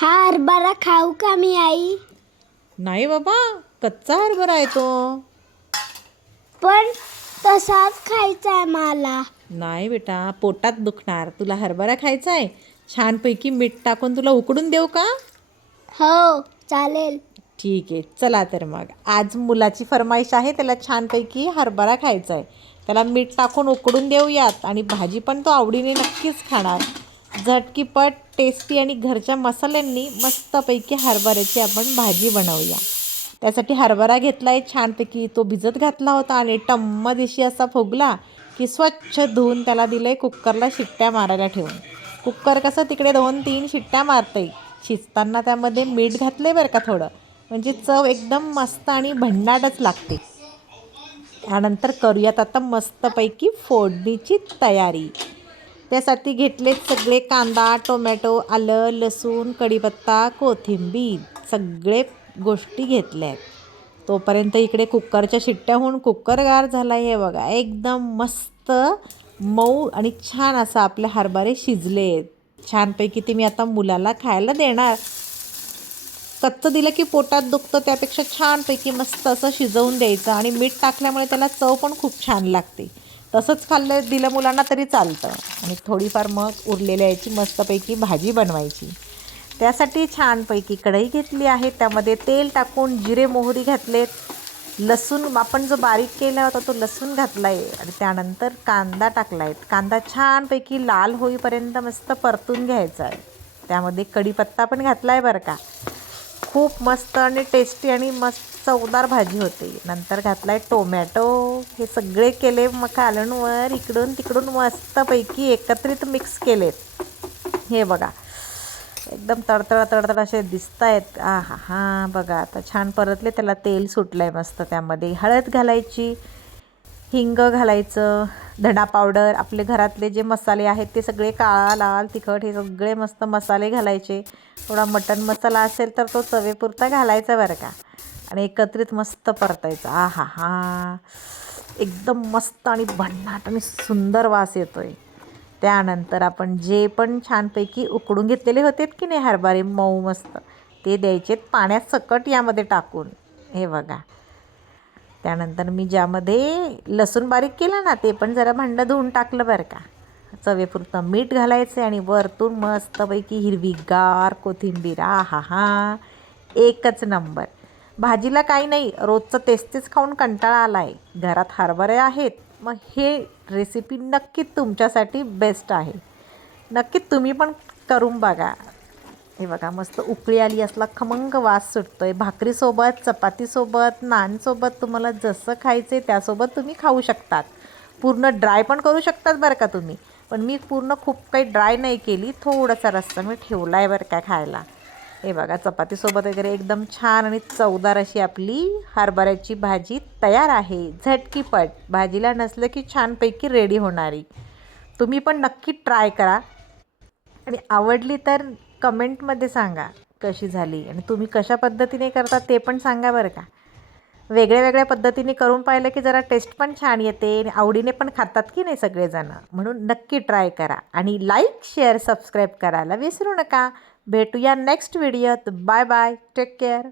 हा हरभरा खाऊ का मी आई? नाही बाबा कच्चा हरभरा आहे तो. पण तसाच खायचा आहे मला. नाही बेटा पोटात दुखणार. तुला हरभरा खायचा आहे? छानपैकी मीठ टाकून तुला उकडून देऊ का? हो चालेल. ठीक आहे चला तर मग. आज मुलाची फरमाईश आहे त्याला छानपैकी हरभरा खायचा आहे. त्याला मीठ टाकून उकडून देऊयात आणि भाजी पण तो आवडीने नक्कीच खाणार. झटकीपट टेस्टी आणि घरच्या मसाल्यांनी मस्तपैकी हरभऱ्याची आपण भाजी बनवूया. त्यासाठी हरभरा घेतला आहे छानपैकी तो भिजत घातला होता आणि टम्मदिशी असा फुगला की स्वच्छ धुवून त्याला दिलं आहे कुक्करला शिट्ट्या मारायला ठेवून. कुक्कर कसं तिकडे दोन तीन शिट्ट्या मारते शिजताना त्यामध्ये मीठ घातलं आहे बरं का थोडं. म्हणजे चव एकदम मस्त आणि भन्नाटच लागते. त्यानंतर करूयात आता मस्तपैकी फोडणीची तयारी. त्यासाठी घेतले सगळे कांदा टोमॅटो आलं लसूण कढीपत्ता कोथिंबीर सगळे गोष्टी घेतल्या आहेत तोपर्यंत इकडे कुकरच्या शिट्ट्याहून कुकर गार झाला आहे हे बघा. एकदम मस्त मऊ आणि छान असं आपले हरभरे शिजले आहेत छानपैकी ते मी आता मुलाला खायला देणार. कच्चं दिलं की पोटात दुखतं त्यापेक्षा छानपैकी मस्त असं शिजवून द्यायचं आणि मीठ टाकल्यामुळे त्याला चव पण खूप छान लागते. तसंच खाल्लं दिलं मुलांना तरी चालतं. आणि थोडीफार मग उरलेल्या याची मस्तपैकी भाजी बनवायची. त्यासाठी छानपैकी कढई घेतली आहे. त्यामध्ये तेल टाकून जिरे मोहरी घातलेत. लसूण आपण जो बारीक केला होता तो लसूण घातला आहे आणि त्यानंतर कांदा टाकला आहे कांदा छानपैकी लाल होईपर्यंत मस्त परतून घ्यायचा आहे. त्यामध्ये कढीपत्ता पण घातला आहे बरं का. खूप मस्त आणि टेस्टी आणि मस्त चवदार भाजी होते. नंतर घातला आहे टोमॅटो हे सगळे केले मग कालणवर इकडून तिकडून मस्तपैकी एकत्रित मिक्स केलेत. हे बघा. एकदम तडतड तडतड असे दिसत आहेत आ हा हा बघा. आता छान परतले. त्याला तेल सुटलं आहे मस्त त्यामध्ये. हळद घालायची हिंग घालायचं धणा पावडर आपले घरातले जे मसाले आहेत ते सगळे काळा लाल तिखट हे सगळे मस्त मसाले घालायचे. थोडा मटन मसाला असेल तर तो चवेपुरता घालायचा बरं का. आणि एकत्रित मस्त परतायचा. आ हा. हा एकदम मस्त आणि भन्नाट आणि सुंदर वास येतो आहे त्यानंतर आपण जे पण छानपैकी उकडून घेतलेले होते की नाही हरभरे मऊ मस्त ते द्यायचेत पाण्यात सकट यामध्ये टाकून. हे बघा. त्यानंतर मी ज्यामध्ये लसूण बारीक केलं ना ते पण जरा भांडं धुवून टाकलं बरं का. चवेपुरतं मीठ घालायचं आणि वरतून मस्तपैकी हिरवीगार कोथिंबीर. आ हा हा एकच नंबर. भाजीला काही नाही रोजचं तेच तेच खाऊन कंटाळा आला आहे घरात हरभरे आहेत. मग हे रेसिपी नक्कीच तुमच्यासाठी बेस्ट आहे. नक्कीच तुम्ही पण करून बघा. हे बघा मस्त उकळी आली असला खमंग वास सुटतो आहे भाकरीसोबत चपातीसोबत नानसोबत तुम्हाला जसं खायचं आहे त्यासोबत तुम्ही खाऊ शकतात. पूर्ण ड्राय पण करू शकतात बरं का तुम्ही. पण मी पूर्ण खूप काही ड्राय नाही केली थोडासा रस्सा मी ठेवला आहे बरं का खायला. हे बघा चपातीसोबत वगैरे एकदम छान आणि चवदार अशी आपली हरभऱ्याची भाजी तयार आहे. झटकीपट भाजीला नसलं की छानपैकी रेडी होणारी. तुम्ही पण नक्की ट्राय करा. आणि आवडली तर कमेंटमध्ये सांगा कशी झाली आणि तुम्ही कशा पद्धतीने करता ते पण सांगा बरं का. वेगळ्या वेगळ्या पद्धतीने करून पाहिलं की जरा टेस्ट पण छान येते आणि आवडीने पण खातात की नाही सगळेजणं. म्हणून नक्की ट्राय करा आणि लाईक शेअर सबस्क्राईब करायला विसरू नका. भेटूया नेक्स्ट व्हिडिओत बाय बाय टेक केअर